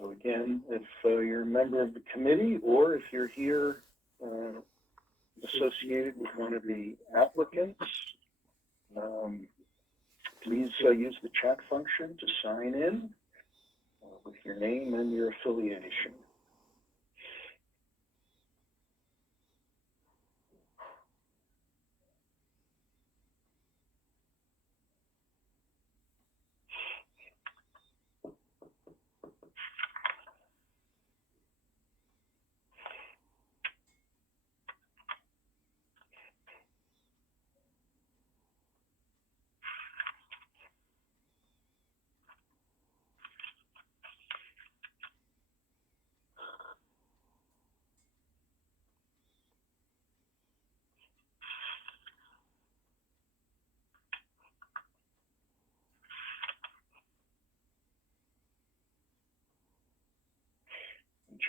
So again, if you're a member of the committee or if you're here associated with one of the applicants, please use the chat function to sign in with your name and your affiliation.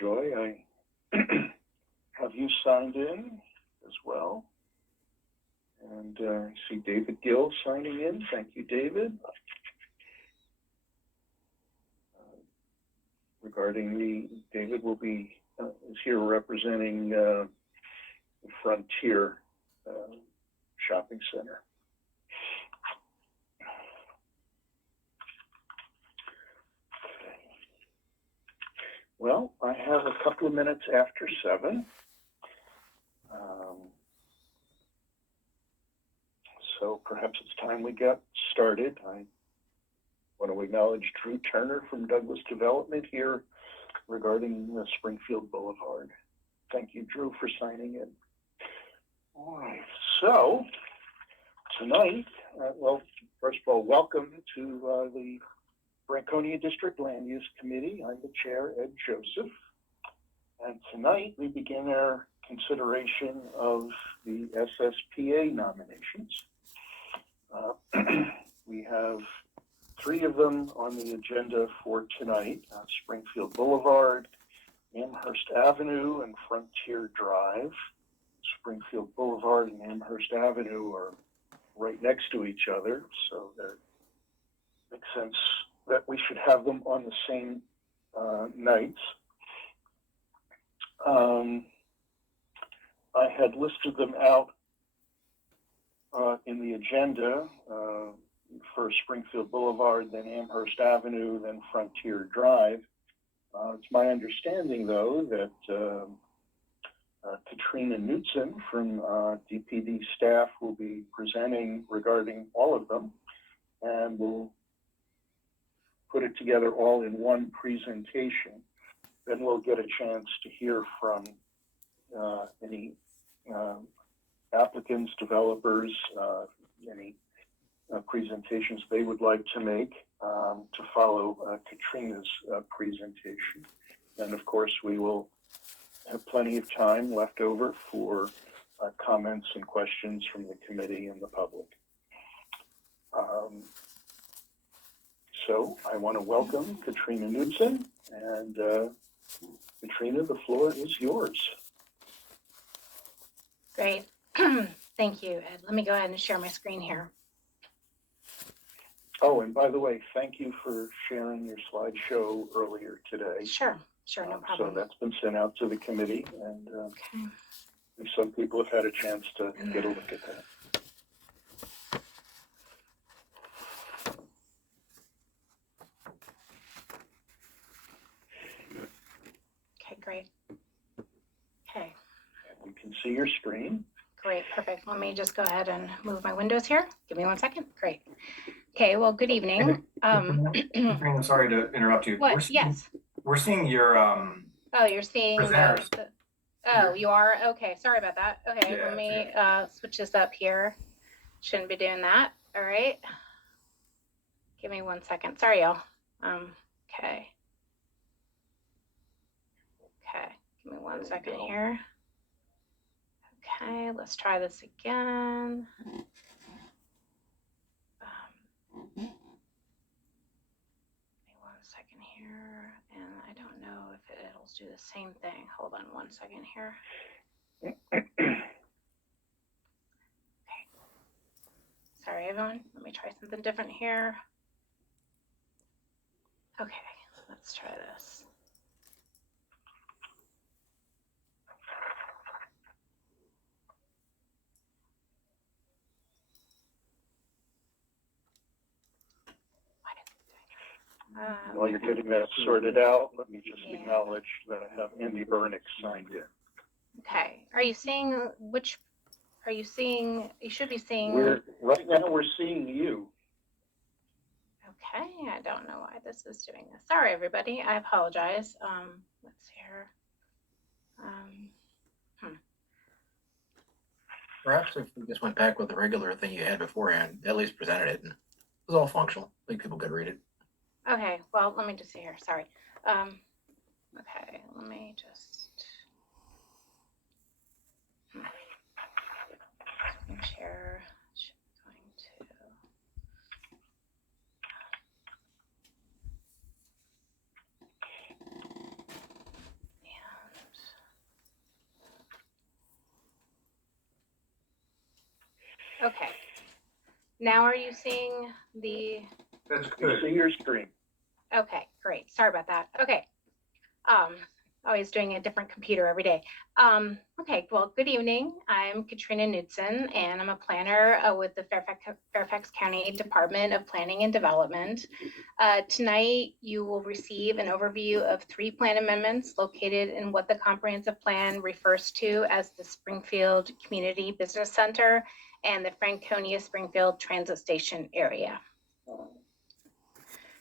Joy, I have you signed in as well. And I see David Gill signing in. Thank you, David. David will be, is here representing the Frontier Shopping Center. Well, I have a couple of minutes after 7. So perhaps it's time we got started. I want to acknowledge Drew Turner from Douglas Development here regarding Springfield Boulevard. Thank you, Drew, for signing in. All right, so tonight, well, first of all, welcome to the Franconia District Land Use Committee. I'm the chair, Ed Joseph. And tonight we begin our consideration of the SSPA nominations. We have 3 of them on the agenda for tonight: Springfield Boulevard, Amherst Avenue, and Frontier Drive. Springfield Boulevard and Amherst Avenue are right next to each other, so it makes sense that we should have them on the same nights. I had listed them out in the agenda for Springfield Boulevard, then Amherst Avenue, then Frontier Drive. It's my understanding, though, that Katrina Knudsen from DPD staff will be presenting regarding all of them, and we'll put it together all in one presentation. Then we'll get a chance to hear from any applicants, developers, any presentations they would like to make to follow Katrina's presentation. And of course, we will have plenty of time left over for comments and questions from the committee and the public. So I want to welcome Katrina Knudsen, and Katrina, the floor is yours. Great. Thank you, Ed. Let me go ahead and share my screen here. Oh, and by the way, thank you for sharing your slideshow earlier today. Sure, no problem. So that's been sent out to the committee, and okay. Some people have had a chance to get a look at that. Okay, great. Okay. We can see your screen. Great, perfect. Let me just go ahead and move my windows here. Give me 1 second. Great. Okay, well, good evening. I'm sorry to interrupt you. What? Yes. We're seeing your oh, you're seeing presenters. Oh, you are? Okay, sorry about that. Okay, Yeah, let me switch this up here. Shouldn't be doing that. All right. Give me 1 second. Sorry, y'all. Okay. Okay, give me 1 second here. Okay, let's try this again. Give me 1 second here, and I don't know if it'll do the same thing. Hold on 1 second here. Okay. Sorry, everyone. Let me try something different here. Okay, let's try this. While you're getting that sorted out, let me just Yeah. acknowledge that I have Andy Bernick signed in. Okay, are you seeing you should be seeing, Right now, we're seeing you. okay, I don't know why this is doing this. Sorry, everybody, I apologize. Let's see here. Perhaps if we just went back with the regular thing you had beforehand, at least presented it, and it was all functional. I think people could read it. Okay, well, let me just see here, sorry. Okay, let me just. Screen share should be going to. Okay. Now are you seeing the, That's You good. see your screen. okay, great. Sorry about that. Okay. Always doing a different computer every day. Okay, well, good evening. I'm Katrina Knudsen, and I'm a planner with the Fairfax County Department of Planning and Development. Tonight, you will receive an overview of 3 plan amendments located in what the comprehensive plan refers to as the Springfield Community Business Center and the Franconia Springfield Transit Station area.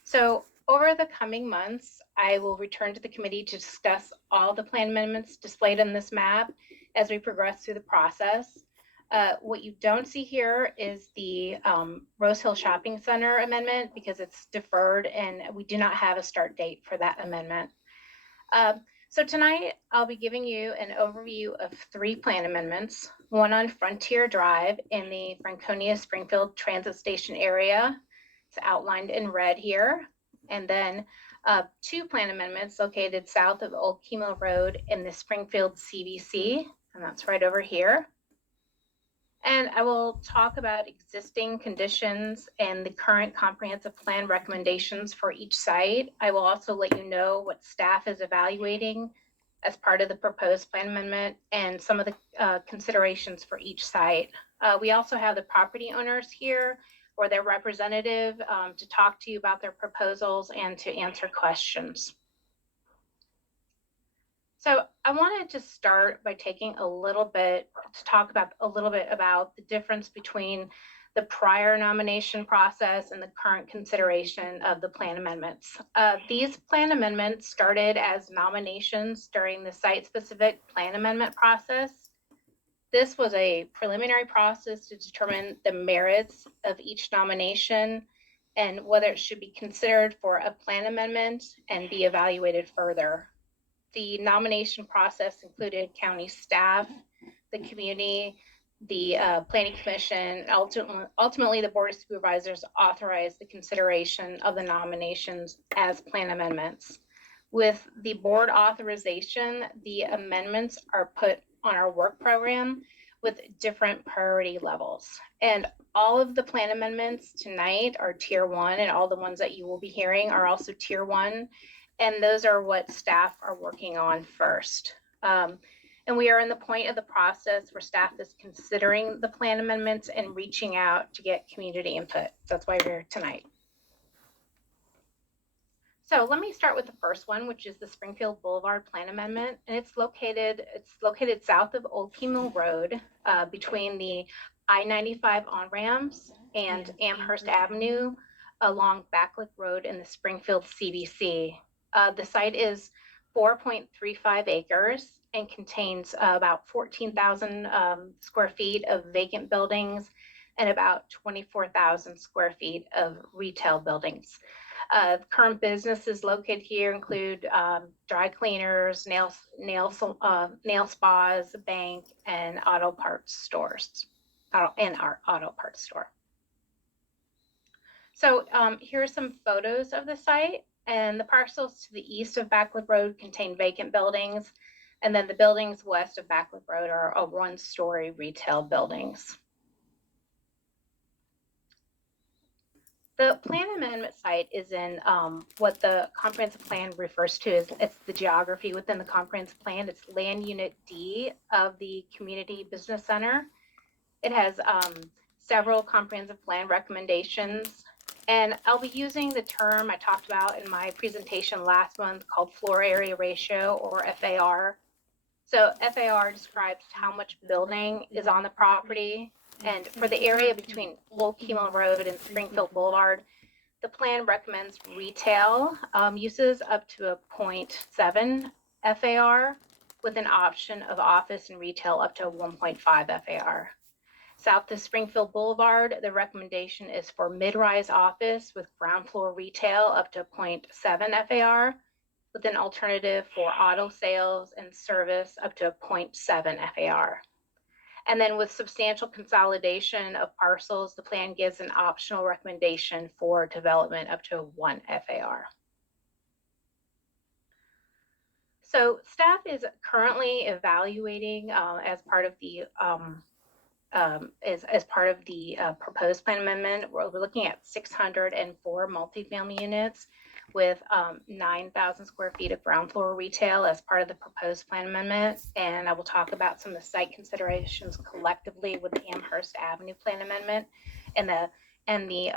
So over the coming months, I will return to the committee to discuss all the plan amendments displayed on this map as we progress through the process. What you don't see here is the Rose Hill Shopping Center amendment because it's deferred and we do not have a start date for that amendment. So tonight I'll be giving you an overview of 3 plan amendments, one on Frontier Drive in the Franconia Springfield Transit Station area. It's outlined in red here. And then 2 plan amendments located south of Old Chemo Road in the Springfield CVC, and that's right over here. And I will talk about existing conditions and the current comprehensive plan recommendations for each site. I will also let you know what staff is evaluating as part of the proposed plan amendment and some of the considerations for each site. We also have the property owners here or their representative to talk to you about their proposals and to answer questions. So I wanted to start by taking a little bit to talk about the difference between the prior nomination process and the current consideration of the plan amendments. These plan amendments started as nominations during the site-specific plan amendment process. This was a preliminary process to determine the merits of each nomination and whether it should be considered for a plan amendment and be evaluated further. The nomination process included county staff, the community, the planning commission, ultimately the board of supervisors authorized the consideration of the nominations as plan amendments. With the board authorization, the amendments are put on our work program with different priority levels. And all of the plan amendments tonight are tier 1, and all the ones that you will be hearing are also tier 1. And those are what staff are working on first. And we are in the point of the process where staff is considering the plan amendments and reaching out to get community input. That's why we're here tonight. So let me start with the first one, which is the Springfield Boulevard Plan Amendment. And it's located south of Old Chemo Road between the I-95 on-ramps and Amherst Avenue along Backlick Road in the Springfield CVC. The site is 4.35 acres and contains about 14,000 square feet of vacant buildings and about 24,000 square feet of retail buildings. Current businesses located here include dry cleaners, nail spas, a bank, and auto parts stores, and our auto parts store. So here are some photos of the site, and the parcels to the east of Backlick Road contain vacant buildings, and then the buildings west of Backlick Road are 1-story retail buildings. The plan amendment site is in what the comprehensive plan refers to as it's the geography within the comprehensive plan. It's land unit D of the community business center. It has several comprehensive plan recommendations And I'll be using the term I talked about in my presentation last month called floor area ratio, or FAR. So FAR describes how much building is on the property. And for the area between Old Kemo Road and Springfield Boulevard, the plan recommends retail uses up to a 0.7 FAR with an option of office and retail up to a 1.5 FAR. South of Springfield Boulevard, the recommendation is for mid-rise office with ground floor retail up to 0.7 FAR, with an alternative for auto sales and service up to 0.7 FAR. And then with substantial consolidation of parcels, the plan gives an optional recommendation for development up to 1 FAR. So staff is currently evaluating as part of the proposed plan amendment. We're looking at 604 multifamily units with 9,000 square feet of ground floor retail as part of the proposed plan amendment. And I will talk about some of the site considerations collectively with the Amherst Avenue plan amendment. And the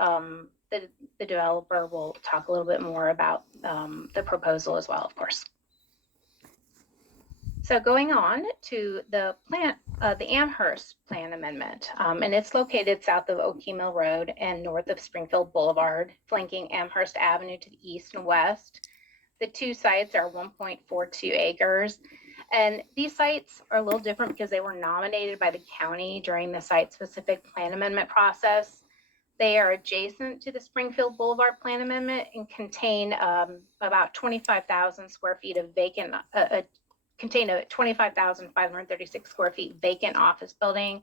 developer will talk a little bit more about the proposal as well, of course. So going on to the Amherst plan amendment, and it's located south of Okemo Road and north of Springfield Boulevard, flanking Amherst Avenue to the east and west. The two sites are 1.42 acres, and these sites are a little different because they were nominated by the county during the site-specific plan amendment process. They are adjacent to the Springfield Boulevard plan amendment and contain about 25,000 square feet of vacant contain a 25,536 square feet vacant office building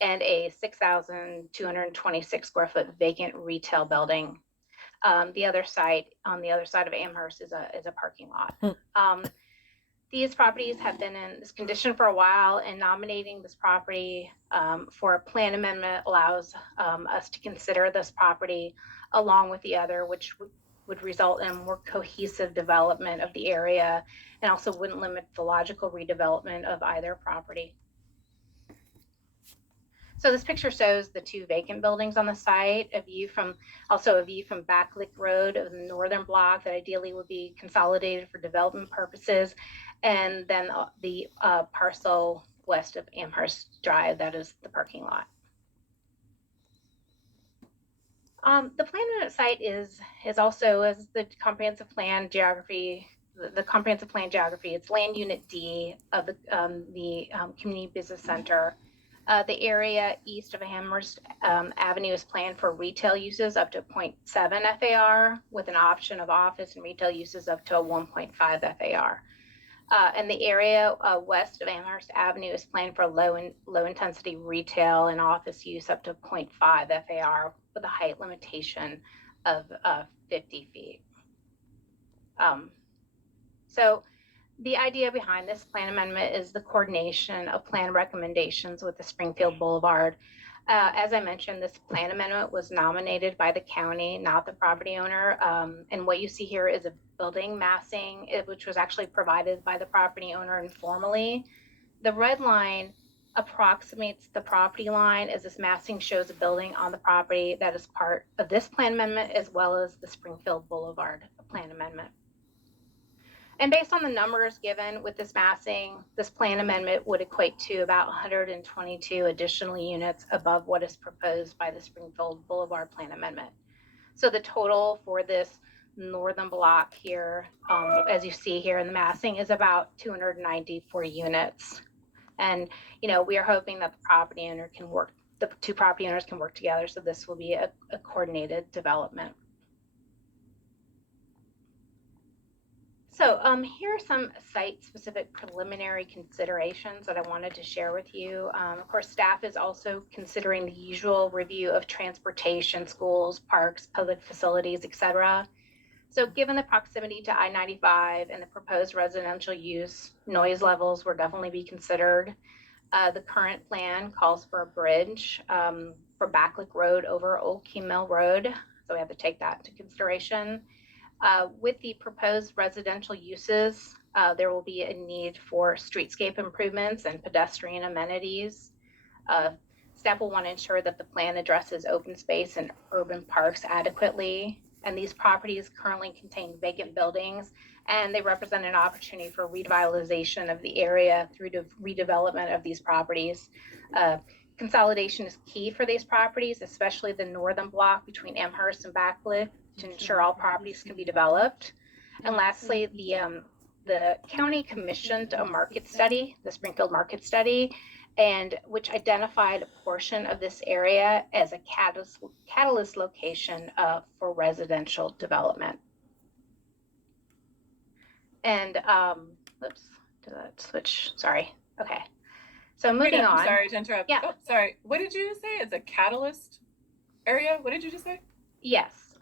and a 6,226 square foot vacant retail building. The other site on the other side of Amherst is a parking lot. These properties have been in this condition for a while, and nominating this property for a plan amendment allows us to consider this property along with the other, which would result in more cohesive development of the area and also wouldn't limit the logical redevelopment of either property. So this picture shows the two vacant buildings on the site, a view from Backlick Road of the northern block that ideally would be consolidated for development purposes, and then the parcel west of Amherst Drive, that is the parking lot. The plan amendment site is also, as the comprehensive plan geography, the comprehensive plan geography, it's land unit D of the community business center. The area east of Amherst Avenue is planned for retail uses up to 0.7 FAR with an option of office and retail uses up to a 1.5 FAR. And the area west of Amherst Avenue is planned for low intensity retail and office use up to 0.5 FAR with a height limitation of 50 feet. So the idea behind this plan amendment is the coordination of plan recommendations with the Springfield Boulevard. As I mentioned, this plan amendment was nominated by the county, not the property owner. And what you see here is a building massing, which was actually provided by the property owner informally. The red line approximates the property line as this massing shows a building on the property that is part of this plan amendment as well as the Springfield Boulevard plan amendment. And based on the numbers given with this massing, this plan amendment would equate to about 122 additional units above what is proposed by the Springfield Boulevard plan amendment. So the total for this northern block here, as you see here in the massing, is about 294 units. And, we are hoping that the two property owners can work together, so this will be a coordinated development. So here are some site-specific preliminary considerations that I wanted to share with you. Of course, staff is also considering the usual review of transportation, schools, parks, public facilities, etc. So given the proximity to I-95 and the proposed residential use, noise levels will definitely be considered. The current plan calls for a bridge for Backlick Road over Old Kemo Road, so we have to take that into consideration. With the proposed residential uses, there will be a need for streetscape improvements and pedestrian amenities. Staff will want to ensure that the plan addresses open space and urban parks adequately. And these properties currently contain vacant buildings, and they represent an opportunity for revitalization of the area through the redevelopment of these properties. Consolidation is key for these properties, especially the northern block between Amherst and Backcliff, to ensure all properties can be developed. And lastly, the county commissioned a market study, the Springfield Market Study, and which identified a portion of this area as a catalyst location for residential development. And oops, did that switch? Sorry. Okay. So moving on. Sorry to interrupt. Yeah. Oh, sorry. What did you say? It's a catalyst area? What did you just say? Yes,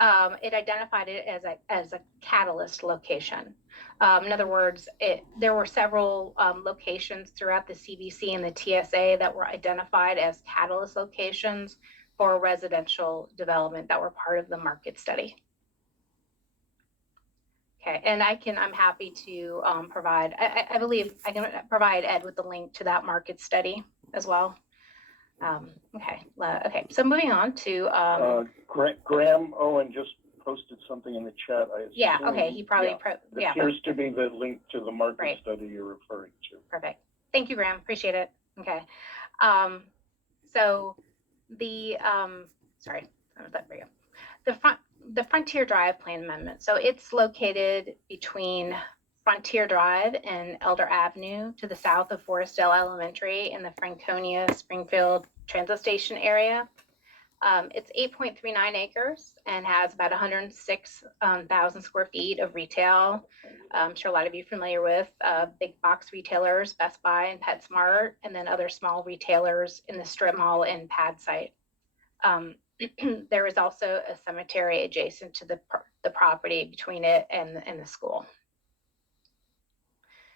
it identified it as a catalyst location. In other words, there were several locations throughout the CBC and the TSA that were identified as catalyst locations for residential development that were part of the market study. Okay, and I'm happy to provide, I believe I can provide Ed with the link to that market study as well. Okay, so moving on to Graham Owen just posted something in the chat. yeah, okay, he probably It appears to be the link to the market Right. study you're referring to. Perfect. Thank you, Graham. Appreciate it. Okay. So the sorry, there we go. The Frontier Drive Plan Amendment. So it's located between Frontier Drive and Elder Avenue to the south of Forestdale Elementary in the Franconia Springfield Transit Station area. It's 8.39 acres and has about 106,000 square feet of retail. I'm sure a lot of you are familiar with big box retailers, Best Buy and PetSmart, and then other small retailers in the strip mall and pad site. There is also a cemetery adjacent to the property between it and the school.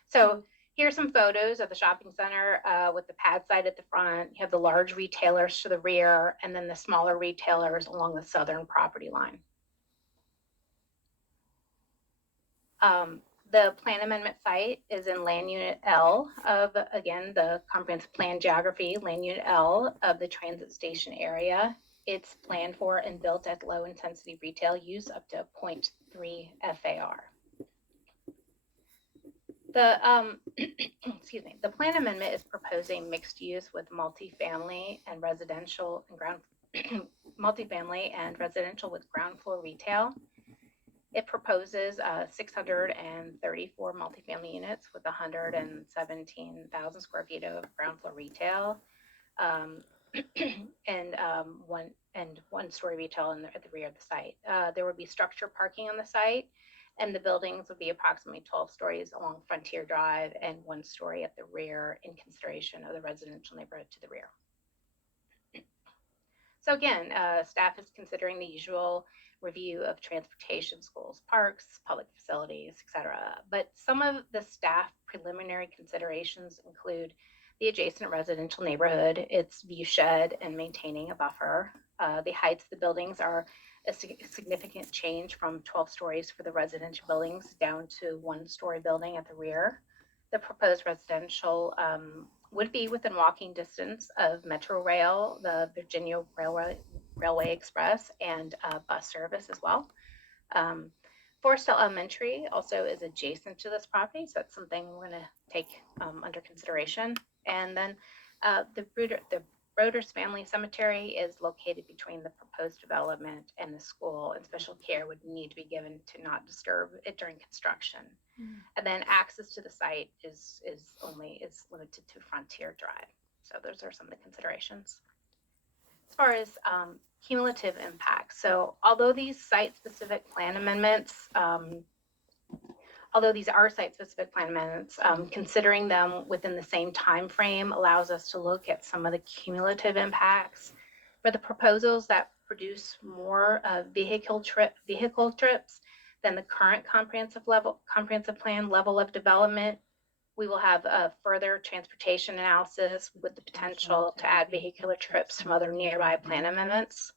So here's some photos of the shopping center with the pad site at the front. You have the large retailers to the rear, and then the smaller retailers along the southern property line. The plan amendment site is in Land Unit L of, again, the comprehensive plan geography, Land Unit L of the transit station area. It's planned for and built at low intensity retail use up to 0.3 FAR. The excuse me, the plan amendment is proposing mixed use with multifamily and residential and multifamily and residential with ground floor retail. It proposes 634 multifamily units with 117,000 square feet of ground floor retail, and one-story retail at the rear of the site. There would be structured parking on the site, and the buildings would be approximately 12 stories along Frontier Drive and 1 story at the rear in consideration of the residential neighborhood to the rear. So again, staff is considering the usual review of transportation, schools, parks, public facilities, etc. But some of the staff preliminary considerations include the adjacent residential neighborhood, its view shed, and maintaining a buffer. The heights of the buildings are a significant change from 12 stories for the residential buildings down to 1-story building at the rear. The proposed residential would be within walking distance of Metro Rail, the Virginia Railway Express, and bus service as well. Forestdale Elementary also is adjacent to this property, so that's something we're going to take under consideration. And then the Broders Family Cemetery is located between the proposed development and the school, and special care would need to be given to not disturb it during construction. And then access to the site is limited to Frontier Drive. So those are some of the considerations. As far as cumulative impact, so although these site-specific plan amendments, considering them within the same time frame allows us to look at some of the cumulative impacts for the proposals that produce more vehicle trips than the current comprehensive plan level of development. We will have a further transportation analysis with the potential to add vehicular trips from other nearby plan amendments.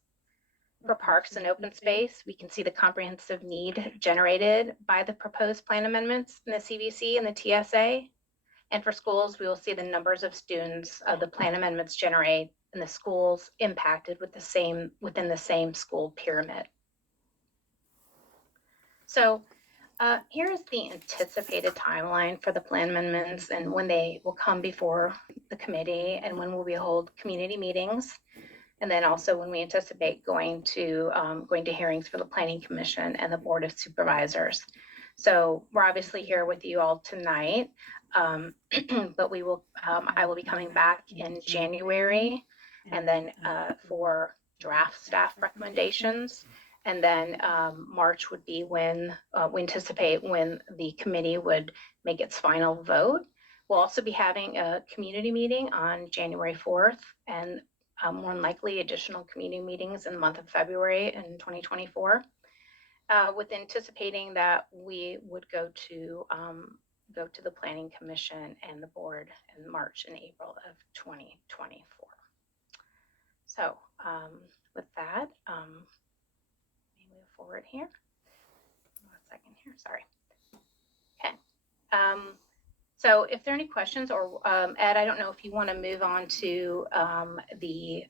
For parks and open space, we can see the comprehensive need generated by the proposed plan amendments in the CVC and the TSA. And for schools, we will see the numbers of students the plan amendments generate and the schools impacted within the same school pyramid. So here is the anticipated timeline for the plan amendments and when they will come before the committee and when will we hold community meetings. And then also when we anticipate going to hearings for the Planning Commission and the Board of Supervisors. So we're obviously here with you all tonight, but we will, I will be coming back in January and then for draft staff recommendations. And then March would be when we anticipate when the committee would make its final vote. We'll also be having a community meeting on January 4th and more than likely additional community meetings in the month of February in 2024, with anticipating that we would go to the Planning Commission and the board in March and April of 2024. So with that, let me move forward here. 1 second here, sorry. Okay. So if there are any questions, or Ed, I don't know if you want to move on to the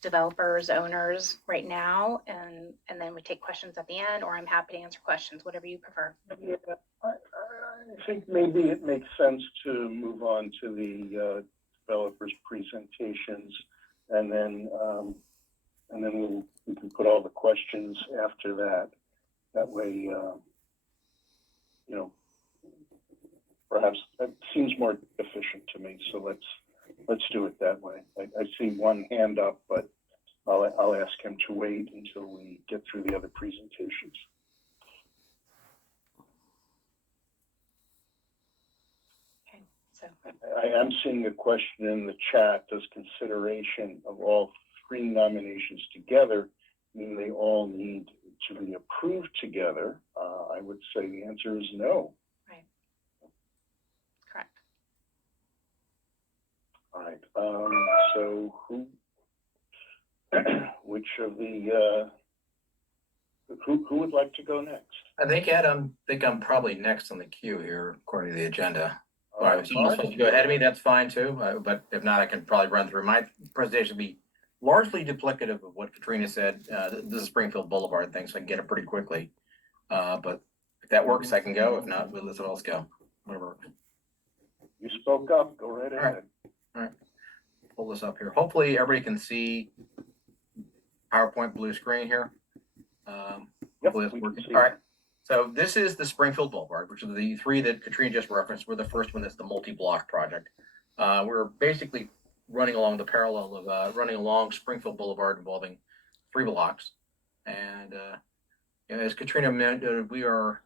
developers, owners right now, and then we take questions at the end, or I'm happy to answer questions, whatever you prefer. Yeah, I think maybe it makes sense to move on to the developers' presentations, and then we can put all the questions after that. That way, you know, perhaps that seems more efficient to me. So let's do it that way. I see one hand up, but I'll ask him to wait until we get through the other presentations. Okay, so I am seeing a question in the chat. Does consideration of all three nominations together mean they all need to be approved together? I would say the answer is no. right, correct. All right. So which of the who would like to go next? I think, Ed, I'm probably next on the queue here, according to the agenda. All right, if fine. someone's supposed to go ahead of me, that's fine too, but if not, I can probably run through. My presentation will be largely duplicative of what Katrina said. This is Springfield Boulevard thing, so I can get it pretty quickly. But if that works, I can go. If not, we'll let someone else go. Whatever. You spoke up. Go right ahead. All right. Pull this up here. Hopefully everybody can see PowerPoint blue screen here. Yep, Hopefully it's we can working. see All it. right. So this is the Springfield Boulevard, which are the three that Katrina just referenced. We're the first one that's the multi-block project. We're basically running along the parallel of running along Springfield Boulevard, involving 3 blocks. And as Katrina mentioned, we are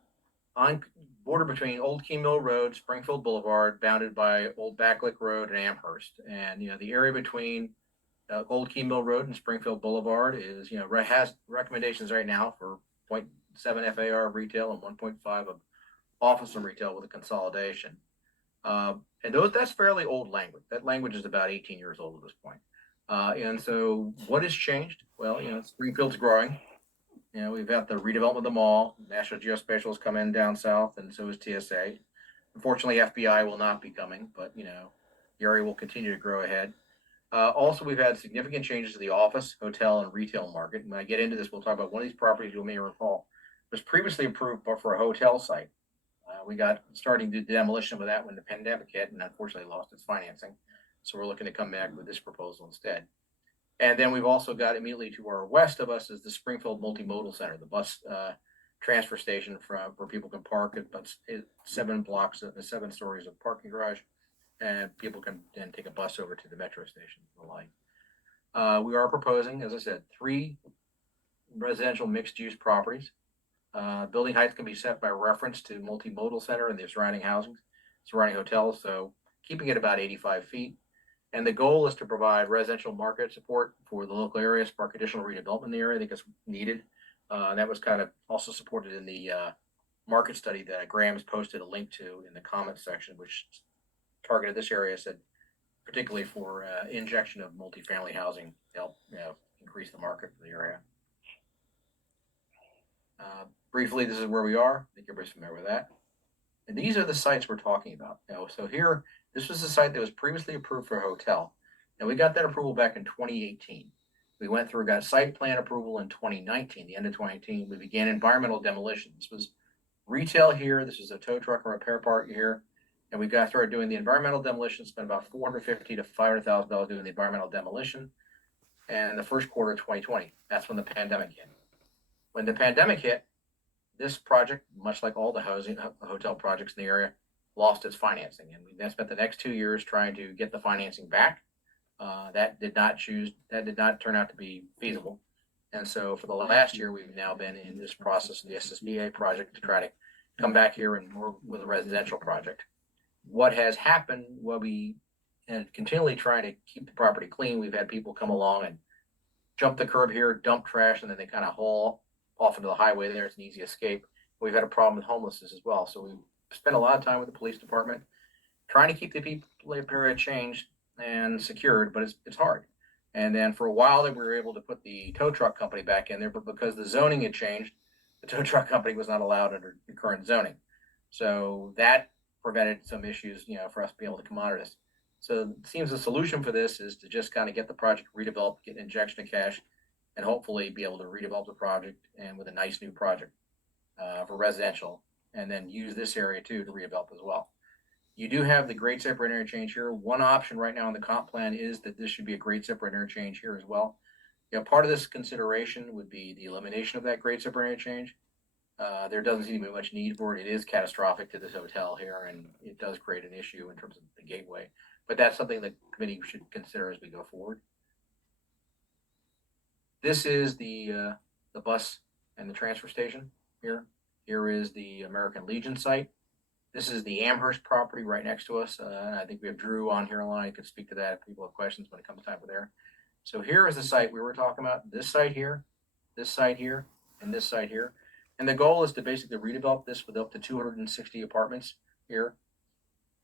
on border between Old Key Mill Road, Springfield Boulevard, bounded by Old Backlick Road and Amherst. And the area between Old Key Mill Road and Springfield Boulevard is has recommendations right now for 0.7 FAR of retail and 1.5 of office and retail with a consolidation. And that's fairly old language. That language is about 18 years old at this point. And so what has changed? Well, Springfield's growing. We've got the redevelopment of the mall. National Geospatial is coming down south, and so is TSA. Unfortunately, FBI will not be coming, but the area will continue to grow ahead. Also, we've had significant changes to the office, hotel, and retail market. When I get into this, we'll talk about one of these properties you may recall was previously approved for a hotel site. We got starting the demolition of that when the pandemic hit, and unfortunately lost its financing. So we're looking to come back with this proposal instead. And then we've also got immediately to our west of us is the Springfield Multimodal Center, the bus transfer station where people can park at 7 blocks, 7 stories of parking garage, and people can then take a bus over to the metro station and the like. We are proposing, as I said, 3 residential mixed-use properties. Building heights can be set by reference to multimodal center and the surrounding hotels, so keeping it about 85 feet. And the goal is to provide residential market support for the local area, spark additional redevelopment in the area. I think it's needed. That was kind of also supported in the market study that Graham's posted a link to in the comments section, which targeted this area, said particularly for injection of multifamily housing to help increase the market for the area. Briefly, this is where we are. I think everybody's familiar with that. And these are the sites we're talking about. So here, this was a site that was previously approved for a hotel. And we got that approval back in 2018. We went through, got site plan approval in 2019, the end of 2019. We began environmental demolition. This was retail here. This is a tow truck and repair part here. And we got started doing the environmental demolition, spent about $450,000 to $500,000 doing the environmental demolition. And the first quarter of 2020, that's when the pandemic hit. When the pandemic hit, this project, much like all the hotel projects in the area, lost its financing. And we then spent the next 2 years trying to get the financing back. That did not turn out to be feasible. And so for the last year, we've now been in this process of the SSBA project to try to come back here and work with a residential project. What has happened, and continually trying to keep the property clean, we've had people come along and jump the curb here, dump trash, and then they kind of haul off into the highway there. It's an easy escape. We've had a problem with homelessness as well. So we spent a lot of time with the police department trying to keep the people area changed and secured, but it's hard. And then for a while we were able to put the tow truck company back in there, but because the zoning had changed, the tow truck company was not allowed under the current zoning. So that prevented some issues, for us to be able to come out of this. So it seems the solution for this is to just kind of get the project redeveloped, get an injection of cash, and hopefully be able to redevelop the project and with a nice new project for residential, and then use this area too to redevelop as well. You do have the grade separate interchange here. One option right now in the comp plan is that this should be a grade separate interchange here as well. Part of this consideration would be the elimination of that grade separate interchange. There doesn't seem to be much need for it. It is catastrophic to this hotel here, and it does create an issue in terms of the gateway. But that's something the committee should consider as we go forward. This is the bus and the transfer station here. Here is the American Legion site. This is the Amherst property right next to us. And I think we have Drew on here online. I could speak to that if people have questions when it comes time for there. So here is the site we were talking about. This site here, and this site here. And the goal is to basically redevelop this with up to 260 apartments here.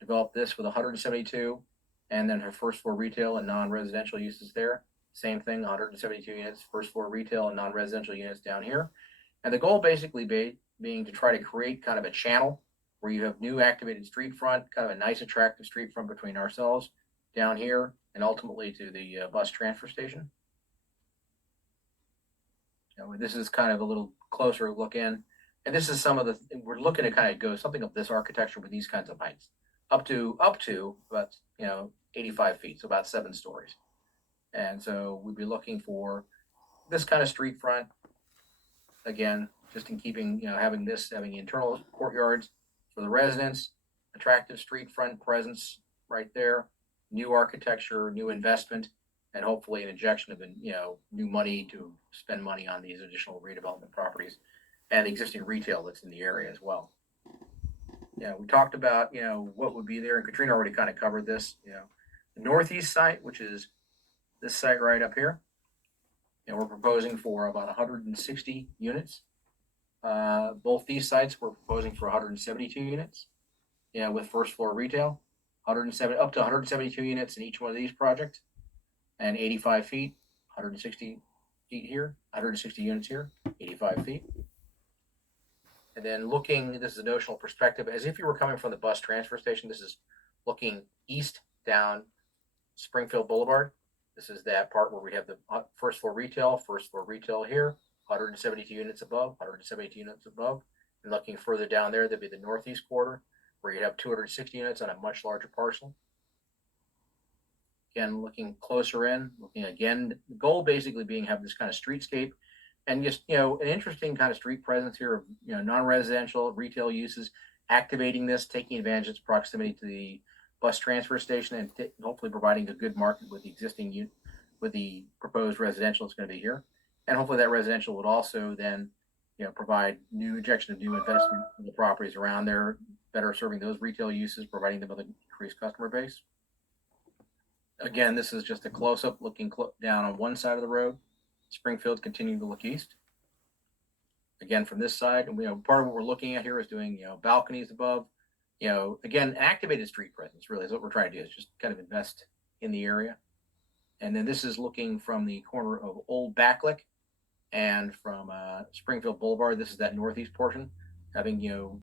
Develop this with 172, and then have first floor retail and non-residential uses there. Same thing, 172 units, first floor retail and non-residential units down here. And the goal basically being to try to create kind of a channel where you have new activated street front, kind of a nice attractive street front between ourselves down here and ultimately to the bus transfer station. This is kind of a little closer look in. And this is some of we're looking to kind of go something of this architecture with these kinds of heights up to about, 85 feet, so about 7 stories. And so we'd be looking for this kind of street front, again, just in keeping, having internal courtyards for the residents, attractive street front presence right there, new architecture, new investment, and hopefully an injection of, new money to spend money on these additional redevelopment properties and the existing retail that's in the area as well. We talked about, what would be there, and Katrina already kind of covered this, the northeast site, which is this site right up here. We're proposing for about 160 units. Both these sites we're proposing for 172 units. With first floor retail, up to 172 units in each one of these projects, and 85 feet, 160 feet here, 160 units here, 85 feet. And then this is a notional perspective, as if you were coming from the bus transfer station. This is looking east down Springfield Boulevard. This is that part where we have the first floor retail here, 172 units above, 172 units above. And looking further down there, there'd be the northeast quarter, where you have 260 units on a much larger parcel. Again, looking closer in, the goal basically being have this kind of streetscape and just, an interesting kind of street presence here of, non-residential retail uses, activating this, taking advantage of its proximity to the bus transfer station, and hopefully providing a good market with the existing with the proposed residential that's going to be here. And hopefully that residential would also then, provide new injection of new investment in the properties around there, better serving those retail uses, providing them with an increased customer base. Again, this is just a close-up looking down on one side of the road. Springfield continuing to look east. Again, from this side, and part of what we're looking at here is doing, balconies above. Again, activated street presence really is what we're trying to do, is just kind of invest in the area. And then this is looking from the corner of Old Backlick and from Springfield Boulevard. This is that northeast portion, having,